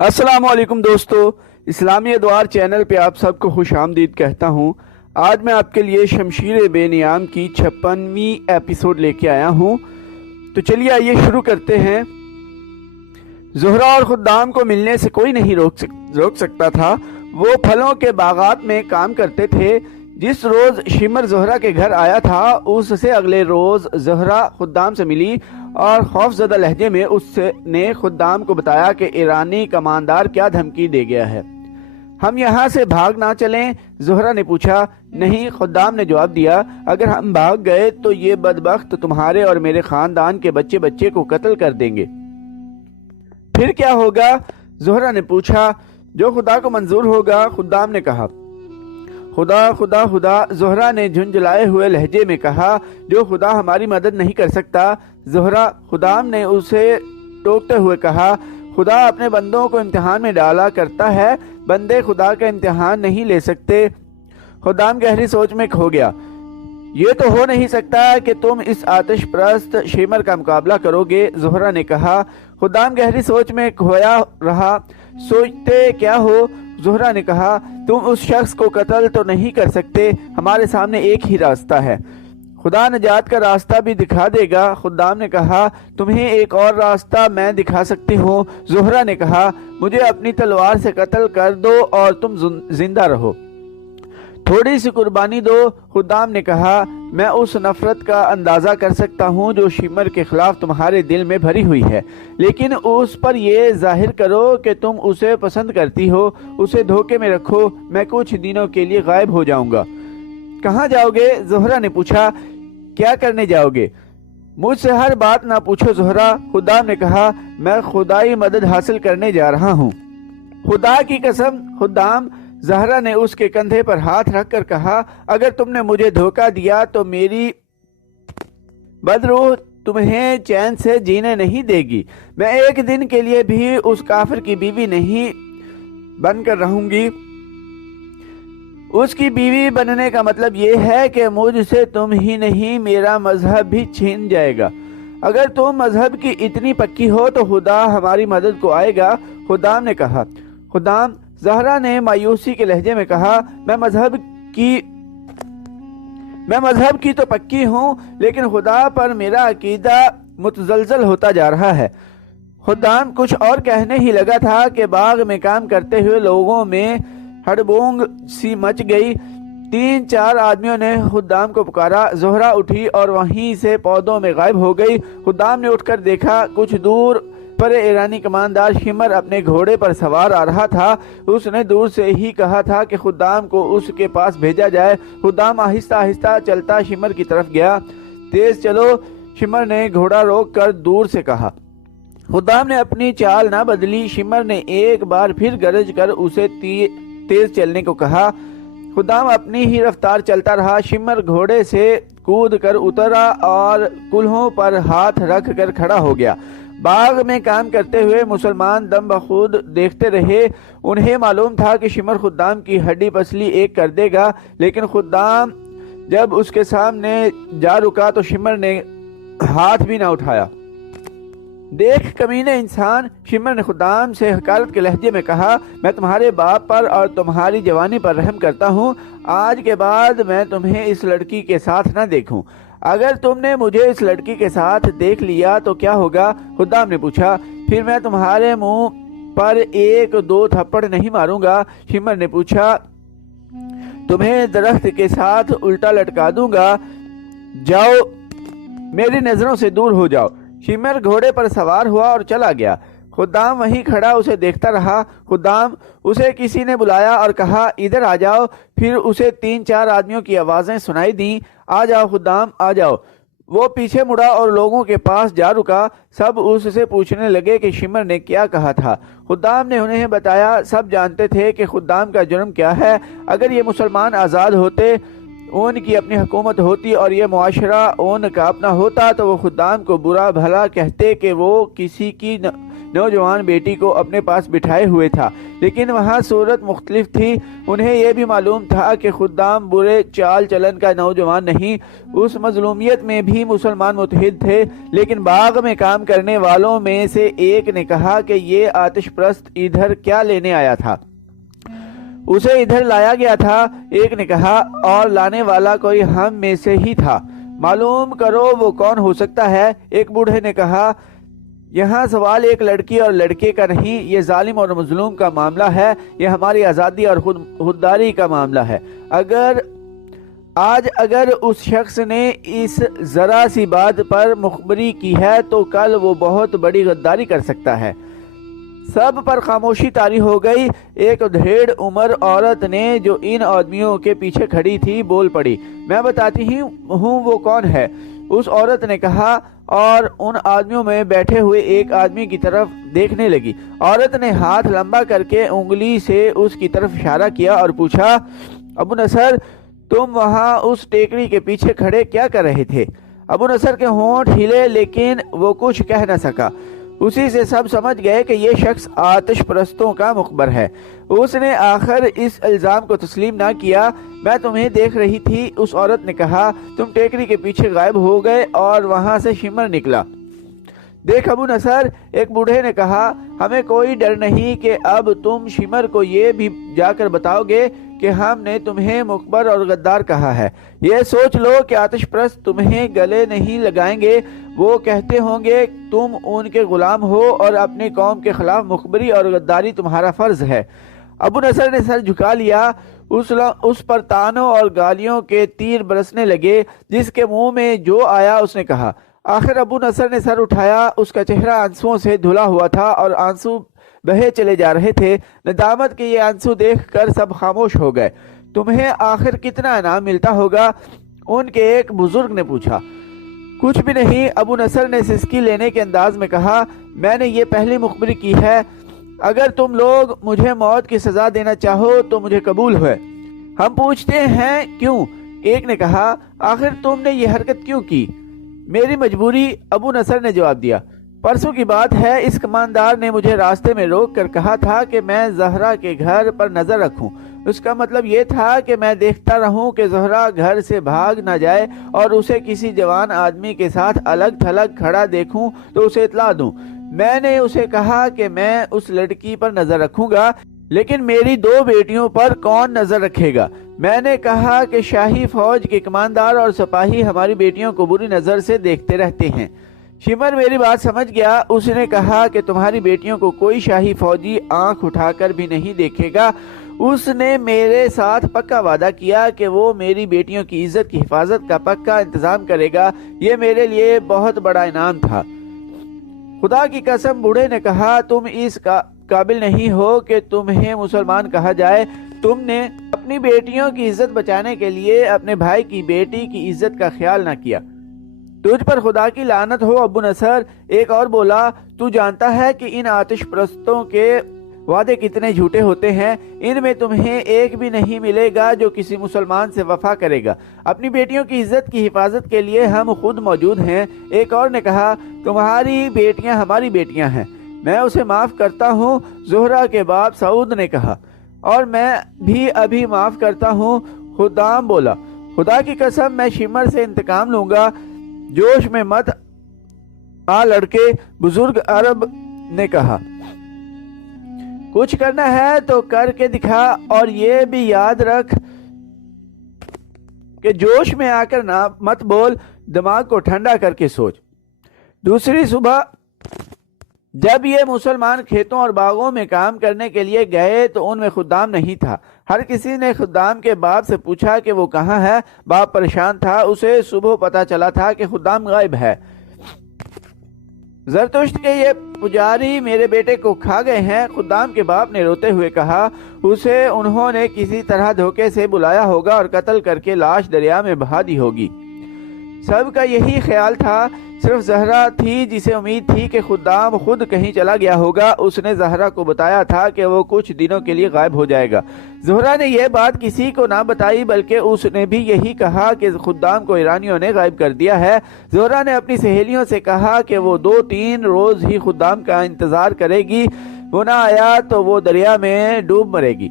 السلام علیکم دوستو، اسلامی ادوار چینل پہ آپ سب کو خوش آمدید کہتا ہوں۔ آج میں آپ کے لیے شمشیر بے نیام کی 56ویں ایپیسوڈ لے کے آیا ہوں۔ تو چلیے آئیے شروع کرتے ہیں۔ زہرا اور خدام کو ملنے سے کوئی نہیں روک سکتا تھا۔ وہ پھلوں کے باغات میں کام کرتے تھے۔ جس روز شمر زہرا کے گھر آیا تھا اس سے اگلے روز زہرا خدام سے ملی اور خوف زدہ لہجے میں اس نے خدام کو بتایا کہ ایرانی کماندار کیا دھمکی دے گیا ہے۔ ہم یہاں سے بھاگ نہ چلیں؟ زہرا نے پوچھا۔ نہیں، خدام نے جواب دیا، اگر ہم بھاگ گئے تو یہ بدبخت تمہارے اور میرے خاندان کے بچے بچے کو قتل کر دیں گے۔ پھر کیا ہوگا؟ زہرا نے پوچھا۔ جو خدا کو منظور ہوگا، خدام نے کہا۔ خدا خدا خدا، زہرا نے جھنجھلائے ہوئے لہجے میں کہا۔ جو خدا ہماری مدد نہیں کر سکتا زہرا، خدام نے اسے ٹوکتے ہوئے کہا۔ خدا اپنے بندوں کو امتحان میں ڈالا کرتا ہے، بندے خدا کا امتحان نہیں لے سکتے۔ خدام گہری سوچ میں کھو گیا۔ یہ تو ہو نہیں سکتا کہ تم اس آتش پرست شمر کا مقابلہ کرو گے، زہرا نے کہا۔ خدام گہری سوچ میں کھویا رہا۔ سوچتے کیا ہو؟ زہرا نے کہا۔ تم اس شخص کو قتل تو نہیں کر سکتے، ہمارے سامنے ایک ہی راستہ ہے۔ خدا نجات کا راستہ بھی دکھا دے گا، خدام نے کہا۔ تمہیں ایک اور راستہ میں دکھا سکتی ہوں، زہرا نے کہا۔ مجھے اپنی تلوار سے قتل کر دو اور تم زندہ رہو۔ تھوڑی سی قربانی دو، خدام نے کہا۔ میں اس نفرت کا اندازہ کر سکتا ہوں جو شمر کے خلاف تمہارے دل میں بھری ہوئی ہے، لیکن اس پر یہ ظاہر کرو کہ تم اسے پسند کرتی ہو۔ اسے دھوکے میں رکھو، میں کچھ دنوں کے لیے غائب ہو جاؤں گا۔ کہاں جاؤ گے؟ زہرا نے پوچھا۔ کیا کرنے جاؤ گے؟ مجھ سے ہر بات نہ پوچھو زہرا، خدام نے کہا۔ میں خدائی مدد حاصل کرنے جا رہا ہوں۔ خدا کی قسم، خدام، زہرا نے اس کے کندھے پر ہاتھ رکھ کر کہا۔ اگر تم نے مجھے دھوکہ دیا تو میری بدروح تمہیں چین سے جینے نہیں دے گی۔ میں ایک دن کے لیے بھی اس کافر کی بیوی نہیں بن کر رہوں گی۔ اس کی بیوی بننے کا مطلب یہ ہے کہ مجھ سے تم ہی نہیں میرا مذہب بھی چھین جائے گا۔ اگر تم مذہب کی اتنی پکی ہو تو خدا ہماری مدد کو آئے گا، خدام نے کہا۔ خدام، زہرا نے مایوسی کے لہجے میں کہا۔ میں مذہب کی تو پکی ہوں، لیکن خدا پر میرا عقیدہ متزلزل ہوتا جا رہا ہے۔ خدام کچھ اور کہنے ہی لگا تھا کہ باغ میں کام کرتے ہوئے لوگوں میں ہڑبونگ سی مچ گئی۔ 3-4 آدمیوں نے خدام کو پکارا۔ زہرا اٹھی اور وہیں سے پودوں میں غائب ہو گئی۔ خدام نے اٹھ کر دیکھا، کچھ دور پر ایرانی کماندار شمر اپنے گھوڑے پر سوار آ رہا تھا۔ اس نے دور سے ہی کہا تھا کہ خدام کو اس کے پاس بھیجا جائے۔ خدام آہستہ آہستہ چلتا شمر کی طرف گیا۔ تیز چلو، شمر نے گھوڑا روک کر دور سے کہا۔ خدام نے اپنی چال نہ بدلی۔ شمر نے ایک بار پھر گرج کر اسے تیز چلنے کو کہا۔ خدام اپنی ہی رفتار چلتا رہا۔ شمر گھوڑے سے کود کر اترا اور کلہوں پر ہاتھ رکھ کر کھڑا ہو گیا۔ باغ میں کام کرتے ہوئے مسلمان دم بخود دیکھتے رہے۔ انہیں معلوم تھا کہ شمر خدام کی ہڈی پسلی ایک کر دے گا، لیکن خدام جب اس کے سامنے جا رکا تو شمر نے ہاتھ بھی نہ اٹھایا۔ دیکھ کمینے انسان، شمر نے خدام سے حقارت کے لہجے میں کہا۔ میں تمہارے باپ پر اور تمہاری جوانی پر رحم کرتا ہوں۔ آج کے بعد میں تمہیں اس لڑکی کے ساتھ نہ دیکھوں۔ اگر تم نے مجھے اس لڑکی کے ساتھ دیکھ لیا تو کیا ہوگا؟ خدام نے پوچھا۔ پھر میں تمہارے منہ پر 1-2 تھپڑ نہیں ماروں گا، شمر نے پوچھا۔ تمہیں درخت کے ساتھ الٹا لٹکا دوں گا، جاؤ، میری نظروں سے دور ہو جاؤ۔ شمر گھوڑے پر سوار ہوا اور چلا گیا۔ خدام وہیں کھڑا اسے دیکھتا رہا۔ خدام، اسے کسی نے بلایا اور کہا، ادھر آ جاؤ۔ پھر اسے 3-4 آدمیوں کی آوازیں سنائی دیں۔ آ جاؤ خدام، آ جاؤ۔ وہ پیچھے مڑا اور لوگوں کے پاس جا رکا۔ سب اس سے پوچھنے لگے کہ شمر نے کیا کہا تھا۔ خدام نے انہیں بتایا۔ سب جانتے تھے کہ خدام کا جرم کیا ہے۔ اگر یہ مسلمان آزاد ہوتے، ان کی اپنی حکومت ہوتی اور یہ معاشرہ ان کا اپنا ہوتا تو وہ خدام کو برا بھلا کہتے کہ وہ کسی کی نوجوان بیٹی کو اپنے پاس بٹھائے ہوئے تھا، لیکن وہاں صورت مختلف تھی۔ انہیں یہ بھی معلوم تھا کہ خدام برے چال چلن کا نوجوان نہیں، اس مظلومیت میں بھی مسلمان متحد تھے۔ لیکن باغ میں کام کرنے والوں میں سے ایک نے کہا کہ یہ آتش پرست ادھر کیا لینے آیا تھا؟ اسے ادھر لایا گیا تھا، ایک نے کہا، اور لانے والا کوئی ہم میں سے ہی تھا۔ معلوم کرو وہ کون ہو سکتا ہے؟ ایک بوڑھے نے کہا، یہاں سوال ایک لڑکی اور لڑکے کا نہیں، یہ ظالم اور مظلوم کا معاملہ ہے، یہ ہماری آزادی اور خودداری کا معاملہ ہے۔ اگر اس شخص نے اس ذرا سی بات پر مخبری کی ہے تو کل وہ بہت بڑی غداری کر سکتا ہے۔ سب پر خاموشی طاری ہو گئی۔ ایک ادھیڑ عمر عورت نے جو ان آدمیوں کے پیچھے کھڑی تھی بول پڑی، میں بتاتی ہوں وہ کون ہے۔ اس عورت نے کہا اور ان آدمیوں میں بیٹھے ہوئے ایک آدمی کی طرف دیکھنے لگی۔ عورت نے ہاتھ لمبا کر کے انگلی سے اس کی طرف اشارہ کیا اور پوچھا، ابو نصر، تم وہاں اس ٹیکری کے پیچھے کھڑے کیا کر رہے تھے؟ ابو نصر کے ہونٹ ہلے لیکن وہ کچھ کہہ نہ سکا۔ اسی سے سب سمجھ گئے کہ یہ شخص آتش پرستوں کا مخبر ہے۔ اس نے آخر اس الزام کو تسلیم نہ کیا۔ میں تمہیں دیکھ رہی تھی، اس عورت نے کہا، تم ٹیکری کے پیچھے غائب ہو گئے اور وہاں سے شمر نکلا۔ دیکھ ابو نصر، ایک بوڑھے نے کہا، ہمیں کوئی ڈر نہیں کہ اب تم شمر کو یہ بھی جا کر بتاؤ گے کہ ہم نے تمہیں مخبر اور غدار کہا ہے۔ یہ سوچ لو کہ آتش پرست تمہیں گلے نہیں لگائیں گے، وہ کہتے ہوں گے تم ان کے غلام ہو اور اپنی قوم کے خلاف مخبری اور غداری تمہارا فرض ہے۔ ابو نصر نے سر جھکا لیا۔ اس پر تانوں اور گالیوں کے تیر برسنے لگے۔ جس کے منہ میں جو آیا اس نے کہا۔ آخر ابو نصر نے سر اٹھایا۔ اس کا چہرہ آنسوؤں سے دھلا ہوا تھا اور آنسو بہے چلے جا رہے تھے۔ ندامت کے یہ آنسو دیکھ کر سب خاموش ہو گئے۔ تمہیں آخر کتنا انعام ملتا ہوگا؟ ان کے ایک بزرگ نے پوچھا۔ کچھ بھی نہیں، ابو نصر نے سسکی لینے کے انداز میں کہا، میں نے یہ پہلی مخبری کی ہے۔ اگر تم لوگ مجھے موت کی سزا دینا چاہو تو مجھے قبول ہے۔ ہم پوچھتے ہیں کیوں؟ ایک نے کہا، آخر تم نے یہ حرکت کیوں کی؟ میری مجبوری، ابو نصر نے جواب دیا۔ پرسوں کی بات ہے، اس کماندار نے مجھے راستے میں روک کر کہا تھا کہ میں زہرا کے گھر پر نظر رکھوں۔ اس کا مطلب یہ تھا کہ میں دیکھتا رہوں کہ زہرا گھر سے بھاگ نہ جائے اور اسے کسی جوان آدمی کے ساتھ الگ تھلگ کھڑا دیکھوں تو اسے اطلاع دوں۔ میں نے اسے کہا کہ میں اس لڑکی پر نظر رکھوں گا، لیکن میری 2 بیٹیوں پر کون نظر رکھے گا؟ میں نے کہا کہ شاہی فوج کے کماندار اور سپاہی ہماری بیٹیوں کو بری نظر سے دیکھتے رہتے ہیں۔ شمر میری بات سمجھ گیا۔ اس نے کہا کہ تمہاری بیٹیوں کو کوئی شاہی فوجی آنکھ اٹھا کر بھی نہیں دیکھے گا۔ اس نے میرے ساتھ پکا وعدہ کیا کہ وہ میری بیٹیوں کی عزت کی حفاظت کا پکا انتظام کرے گا۔ یہ میرے لیے بہت بڑا انعام تھا۔ خدا کی قسم، بوڑھے نے کہا، تم اس قابل نہیں ہو کہ تمہیں مسلمان کہا جائے۔ تم نے اپنی بیٹیوں کی عزت بچانے کے لیے اپنے بھائی کی بیٹی کی عزت کا خیال نہ کیا۔ تجھ پر خدا کی لعنت ہو ابو نصر۔ ایک اور بولا، تو جانتا ہے کہ ان آتش پرستوں کے وعدے کتنے جھوٹے ہوتے ہیں۔ ان میں تمہیں ایک بھی نہیں ملے گا جو کسی مسلمان سے وفا کرے گا۔ اپنی بیٹیوں کی عزت کی حفاظت کے لیے ہم خود موجود ہیں۔ ایک اور نے کہا، تمہاری بیٹیاں ہماری بیٹیاں ہیں، میں اسے معاف کرتا ہوں۔ زہرا کے باپ سعود نے کہا، اور میں بھی ابھی معاف کرتا ہوں۔ خدام بولا، خدا کی قسم میں شمر سے انتقام لوں گا۔ جوش میں مت آ لڑکے، بزرگ عرب نے کہا، کچھ کرنا ہے تو کر کے دکھا، اور یہ بھی یاد رکھ کہ جوش میں آ کر مت بول، دماغ کو ٹھنڈا کر کے سوچ۔ دوسری صبح جب یہ مسلمان کھیتوں اور باغوں میں کام کرنے کے لیے گئے تو ان میں خدام نہیں تھا۔ ہر کسی نے خدام کے باپ سے پوچھا کہ وہ کہاں ہے۔ باپ پریشان تھا، اسے صبح پتا چلا تھا کہ خدام غائب ہے۔ زرتشت کے یہ پجاری میرے بیٹے کو کھا گئے ہیں، خدام کے باپ نے روتے ہوئے کہا۔ اسے انہوں نے کسی طرح دھوکے سے بلایا ہوگا اور قتل کر کے لاش دریا میں بہا دی ہوگی۔ سب کا یہی خیال تھا۔ صرف زہرا تھی جسے امید تھی کہ خدام خود کہیں چلا گیا ہوگا۔ اس نے زہرا کو بتایا تھا کہ وہ کچھ دنوں کے لیے غائب ہو جائے گا۔ زہرا نے یہ بات کسی کو نہ بتائی، بلکہ اس نے بھی یہی کہا کہ خدام کو ایرانیوں نے غائب کر دیا ہے۔ زہرا نے اپنی سہیلیوں سے کہا کہ وہ 2-3 روز ہی خدام کا انتظار کرے گی، وہ نہ آیا تو وہ دریا میں ڈوب مرے گی۔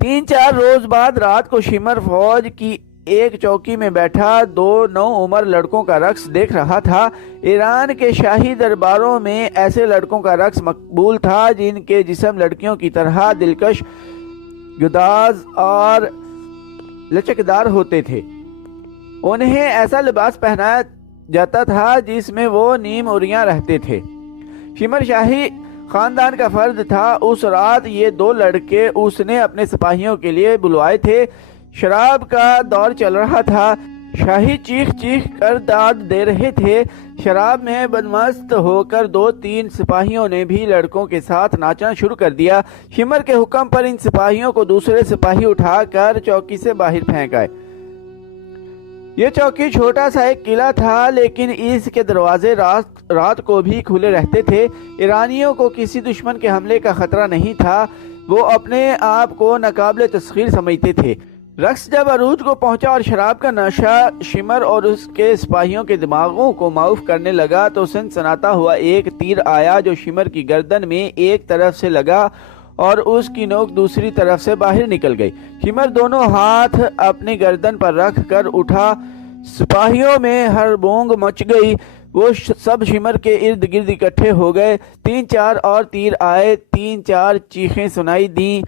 3-4 روز بعد رات کو شمر فوج کی ایک چوکی میں بیٹھا 2 نوعمر لڑکوں کا رقص دیکھ رہا تھا۔ ایران کے شاہی درباروں میں ایسے لڑکوں کا رقص مقبول تھا جن کے جسم لڑکیوں کی طرح دلکش، گداز اور لچکدار ہوتے تھے۔ انہیں ایسا لباس پہنایا جاتا تھا جس میں وہ نیم عریاں رہتے تھے۔ شمر شاہی خاندان کا فرد تھا۔ اس رات یہ 2 لڑکے اس نے اپنے سپاہیوں کے لیے بلوائے تھے۔ شراب کا دور چل رہا تھا۔ شاہی چیخ چیخ کر داد دے رہے تھے۔ شراب میں بدمست ہو کر 2-3 سپاہیوں نے بھی لڑکوں کے ساتھ ناچنا شروع کر دیا۔ شمر کے حکم پر ان سپاہیوں کو دوسرے سپاہی اٹھا کر چوکی سے باہر پھینک آئے۔ یہ چوکی چھوٹا سا ایک قلعہ تھا، لیکن اس کے دروازے رات کو بھی کھلے رہتے تھے۔ ایرانیوں کو کسی دشمن کے حملے کا خطرہ نہیں تھا۔ وہ اپنے آپ کو ناقابل تسخیر سمجھتے تھے۔ رقص جب عروج کو پہنچا اور شراب کا نشہ شمر اور اس کے سپاہیوں کے دماغوں کو معاف کرنے لگا تو سنسناتا ہوا ایک تیر آیا جو شمر کی گردن میں ایک طرف سے لگا اور اس کی نوک دوسری طرف سے باہر نکل گئی۔ شمر دونوں ہاتھ اپنی گردن پر رکھ کر اٹھا۔ سپاہیوں میں ہڑبونگ مچ گئی۔ وہ سب شمر کے ارد گرد اکٹھے ہو گئے۔ 3-4 اور تیر آئے، 3-4 چیخیں سنائی دیں۔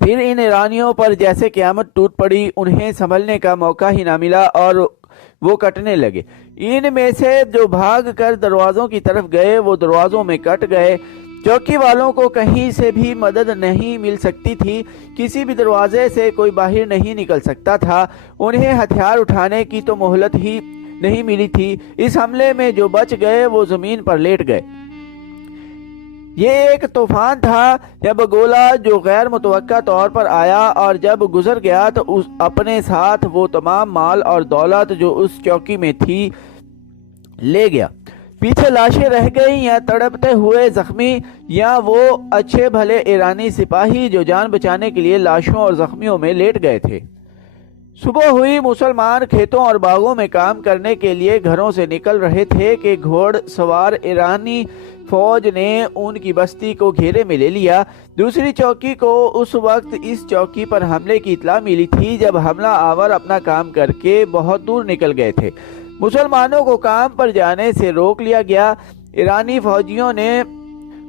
پھر ان ایرانیوں پر جیسے قیامت ٹوٹ پڑی۔ انہیں سنبھلنے کا موقع ہی نہ ملا اور وہ کٹنے لگے۔ ان میں سے جو بھاگ کر دروازوں کی طرف گئے وہ دروازوں میں کٹ گئے۔ چوکی والوں کو کہیں سے بھی مدد نہیں مل سکتی تھی۔ کسی بھی دروازے سے کوئی باہر نہیں نکل سکتا تھا۔ انہیں ہتھیار اٹھانے کی تو مہلت ہی نہیں ملی تھی۔ اس حملے میں جو بچ گئے وہ زمین پر لیٹ گئے۔ یہ ایک طوفان تھا۔ جب گولہ جو غیر متوقع طور پر آیا اور جب گزر گیا تو اپنے ساتھ وہ تمام مال اور دولت جو اس چوکی میں تھی لے گیا۔ پیچھے لاشیں رہ گئیں، یا تڑپتے ہوئے زخمی، یا وہ اچھے بھلے ایرانی سپاہی جو جان بچانے کے لیے لاشوں اور زخمیوں میں لیٹ گئے تھے۔ صبح ہوئی۔ مسلمان کھیتوں اور باغوں میں کام کرنے کے لیے گھروں سے نکل رہے تھے کہ گھوڑ سوار ایرانی فوج نے ان کی بستی کو گھیرے میں لے لیا۔ دوسری چوکی کو اس وقت اس چوکی پر حملے کی اطلاع ملی تھی جب حملہ آور اپنا کام کر کے بہت دور نکل گئے تھے۔ مسلمانوں کو کام پر جانے سے روک لیا گیا۔ ایرانی فوجیوں نے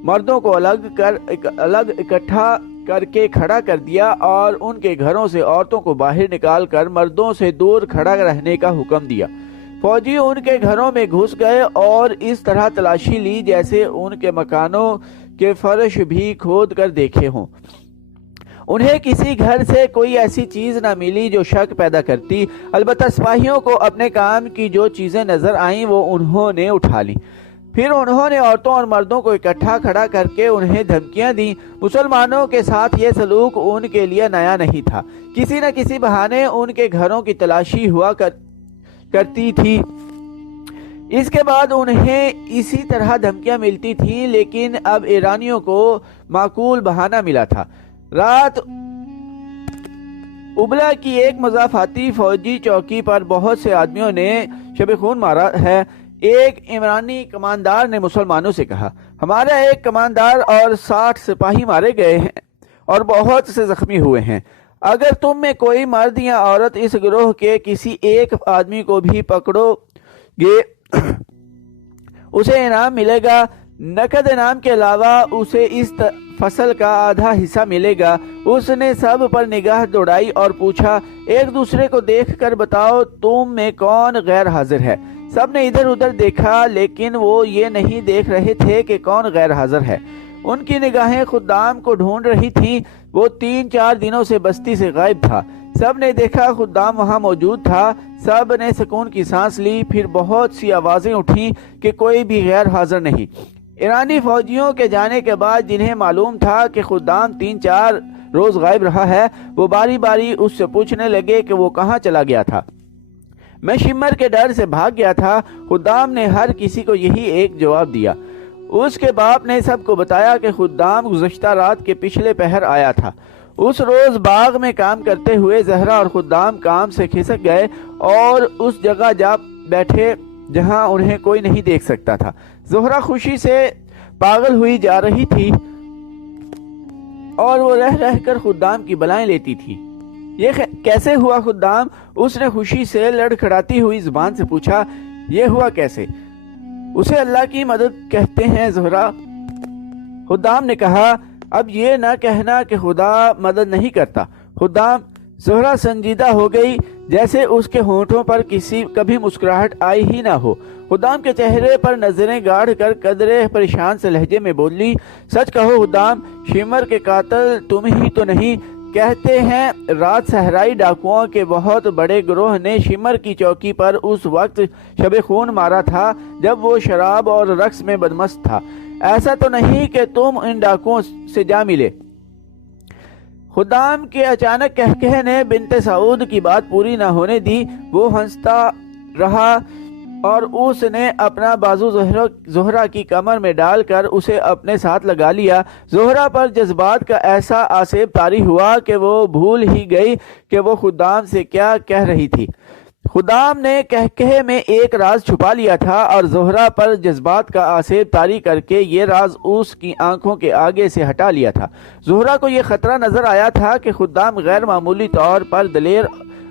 مردوں کو الگ اکٹھا کر کے کھڑا کر دیا اور ان کے گھروں سے عورتوں کو باہر نکال کر مردوں سے دور کھڑا رہنے کا حکم دیا۔ فوجی ان کے گھروں میں گھس گئے اور اس طرح تلاشی لی جیسے ان کے مکانوں کے فرش بھی کھود کر دیکھے ہوں۔ انہیں کسی گھر سے کوئی ایسی چیز نہ ملی جو شک پیدا کرتی۔ البتہ سپاہیوں کو اپنے کام کی جو چیزیں نظر آئیں وہ انہوں نے اٹھا لی۔ پھر انہوں نے عورتوں اور مردوں کو اکٹھا کھڑا کر کے انہیں دھمکیاں دیں۔ مسلمانوں کے ساتھ یہ سلوک ان کے لیے نیا نہیں تھا۔ کسی نہ کسی بہانے ان کے گھروں کی تلاشی ہوا کرتی تھی۔ اس کے بعد انہیں اسی طرح دھمکیاں ملتی تھیں، لیکن اب ایرانیوں کو معقول بہانہ ملا تھا۔ رات ابلا کی ایک مضافاتی فوجی چوکی پر بہت سے آدمیوں نے شب خون مارا ہے۔ ایک عمرانی کماندار نے مسلمانوں سے کہا، ہمارا ایک کماندار اور 60 سپاہی مارے گئے ہیں اور بہت سے زخمی ہوئے ہیں۔ اگر تم میں کوئی مرد یا عورت اس گروہ کے کسی ایک آدمی کو بھی پکڑو گے اسے انعام ملے گا۔ نقد انعام کے علاوہ اسے اس فصل کا آدھا حصہ ملے گا۔ اس نے سب پر نگاہ دوڑائی اور پوچھا، ایک دوسرے کو دیکھ کر بتاؤ تم میں کون غیر حاضر ہے؟ سب نے ادھر ادھر دیکھا، لیکن وہ یہ نہیں دیکھ رہے تھے کہ کون غیر حاضر ہے۔ ان کی نگاہیں خدام کو ڈھونڈ رہی تھیں۔ وہ 3-4 دنوں سے بستی سے غائب تھا۔ سب نے دیکھا خدام وہاں موجود تھا۔ سب نے سکون کی سانس لی۔ پھر بہت سی آوازیں اٹھیں کہ کوئی بھی غیر حاضر نہیں۔ ایرانی فوجیوں کے جانے کے بعد جنہیں معلوم تھا کہ خدام 3-4 روز غائب رہا ہے، وہ باری باری اس سے پوچھنے لگے کہ وہ کہاں چلا گیا تھا۔ میں شمر کے ڈر سے بھاگ گیا تھا۔ خدام نے ہر کسی کو یہی ایک جواب دیا۔ اس کے باپ نے سب کو بتایا کہ خدام گزشتہ رات کے پچھلے پہر آیا تھا۔ اس روز باغ میں کام کرتے ہوئے زہرا اور خدام کام سے کھسک گئے اور اس جگہ جا بیٹھے جہاں انہیں کوئی نہیں دیکھ سکتا تھا۔ زہرا خوشی سے پاگل ہوئی جا رہی تھی اور وہ رہ رہ کر خدام کی بلائیں لیتی تھی۔ یہ کیسے ہوا خدام؟ اس نے خوشی سے لڑکھڑاتی ہوئی زبان سے پوچھا۔ یہ ہوا کیسے؟ اسے اللہ کی مدد کہتے ہیں زہرا۔ خدام نے کہا، اب یہ نہ کہنا کہ خدا مدد نہیں کرتا۔ خدام، زہرا سنجیدہ ہو گئی جیسے اس کے ہونٹوں پر کبھی مسکراہٹ آئی ہی نہ ہو۔ خدام کے چہرے پر نظریں گاڑ کر قدرے پریشان سے لہجے میں بولی، سچ کہو خدام، شمر کے قاتل تم ہی تو نہیں؟ کہتے ہیں رات صحرائی ڈاکوؤں کے بہت بڑے گروہ نے شمر کی چوکی پر اس وقت شب خون مارا تھا جب وہ شراب اور رقص میں بدمست تھا۔ ایسا تو نہیں کہ تم ان ڈاکوؤں سے جا ملے؟ خدام کے اچانک کہکہے نے بنت سعود کی بات پوری نہ ہونے دی۔ وہ ہنستا رہا اور اس نے اپنا بازو زہرا کی کمر میں ڈال کر اسے اپنے ساتھ لگا لیا۔ زہرا پر جذبات کا ایسا آسیب طاری ہوا کہ وہ بھول ہی گئی کہ وہ خدام سے کیا کہہ رہی تھی۔ خدام نے کہکہے میں ایک راز چھپا لیا تھا اور زہرا پر جذبات کا آسیب طاری کر کے یہ راز اس کی آنکھوں کے آگے سے ہٹا لیا تھا۔ زہرا کو یہ خطرہ نظر آیا تھا کہ خدام غیر معمولی طور پر دلیر،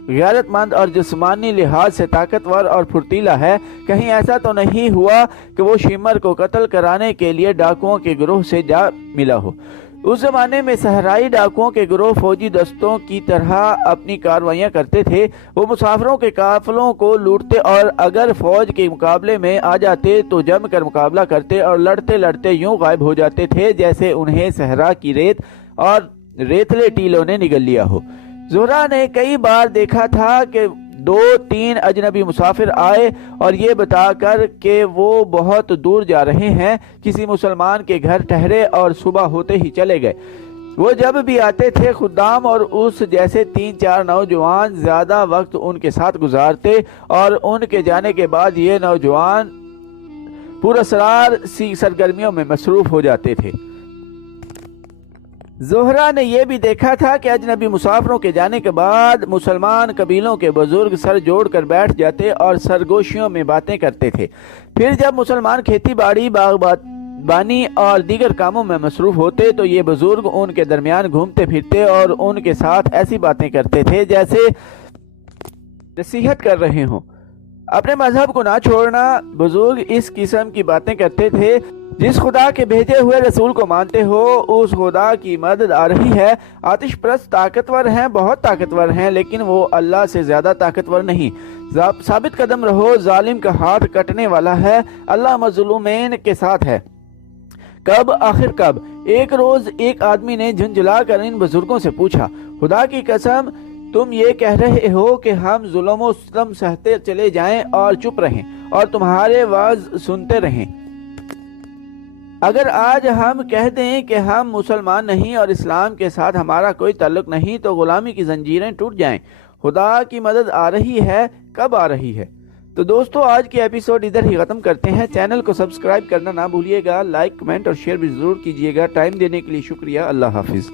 غیرت مند اور جسمانی لحاظ سے طاقتور اور پھرتیلا ہے۔ کہیں ایسا تو نہیں ہوا کہ وہ شمر کو قتل کرانے کے لیے ڈاکوؤں کے گروہ سے جا ملا ہو؟ اس زمانے میں صحرائی ڈاکوؤں کے گروہ فوجی دستوں کی طرح اپنی کارروائیاں کرتے تھے۔ وہ مسافروں کے قافلوں کو لوٹتے اور اگر فوج کے مقابلے میں آ جاتے تو جم کر مقابلہ کرتے اور لڑتے لڑتے یوں غائب ہو جاتے تھے جیسے انہیں صحرا کی ریت اور ریتلے ٹیلوں نے نگل لیا ہو۔ زہرا نے کئی بار دیکھا تھا کہ 2-3 اجنبی مسافر آئے اور یہ بتا کر کہ وہ بہت دور جا رہے ہیں کسی مسلمان کے گھر ٹھہرے اور صبح ہوتے ہی چلے گئے۔ وہ جب بھی آتے تھے خدام اور اس جیسے 3-4 نوجوان زیادہ وقت ان کے ساتھ گزارتے اور ان کے جانے کے بعد یہ نوجوان پراسرار سی سرگرمیوں میں مصروف ہو جاتے تھے۔ زہرا نے یہ بھی دیکھا تھا کہ اجنبی مسافروں کے جانے کے بعد مسلمان قبیلوں کے بزرگ سر جوڑ کر بیٹھ جاتے اور سرگوشیوں میں باتیں کرتے تھے۔ پھر جب مسلمان کھیتی باڑی، باغبانی اور دیگر کاموں میں مصروف ہوتے تو یہ بزرگ ان کے درمیان گھومتے پھرتے اور ان کے ساتھ ایسی باتیں کرتے تھے جیسے نصیحت کر رہے ہوں۔ اپنے مذہب کو نہ چھوڑنا۔ بزرگ اس قسم کی باتیں کرتے تھے، جس خدا کے بھیجے ہوئے رسول کو مانتے ہو اس خدا کی مدد آ رہی ہے۔ آتش پرست طاقتور ہیں، بہت طاقتور ہیں، لیکن وہ اللہ سے زیادہ طاقتور نہیں۔ ثابت قدم رہو، ظالم کا ہاتھ کٹنے والا ہے، اللہ مظلومین کے ساتھ ہے۔ کب؟ آخر کب؟ ایک روز ایک آدمی نے جھنجھلا کر ان بزرگوں سے پوچھا، خدا کی قسم تم یہ کہہ رہے ہو کہ ہم ظلم و ستم سہتے چلے جائیں اور چپ رہیں اور تمہارے وعظ سنتے رہیں؟ اگر آج ہم کہہ دیں کہ ہم مسلمان نہیں اور اسلام کے ساتھ ہمارا کوئی تعلق نہیں تو غلامی کی زنجیریں ٹوٹ جائیں۔ خدا کی مدد آ رہی ہے، کب آ رہی ہے؟ تو دوستو آج کی ایپیسوڈ ادھر ہی ختم کرتے ہیں۔ چینل کو سبسکرائب کرنا نہ بھولیے گا، لائک، کمنٹ اور شیئر بھی ضرور کیجیے گا۔ ٹائم دینے کے لیے شکریہ۔ اللہ حافظ۔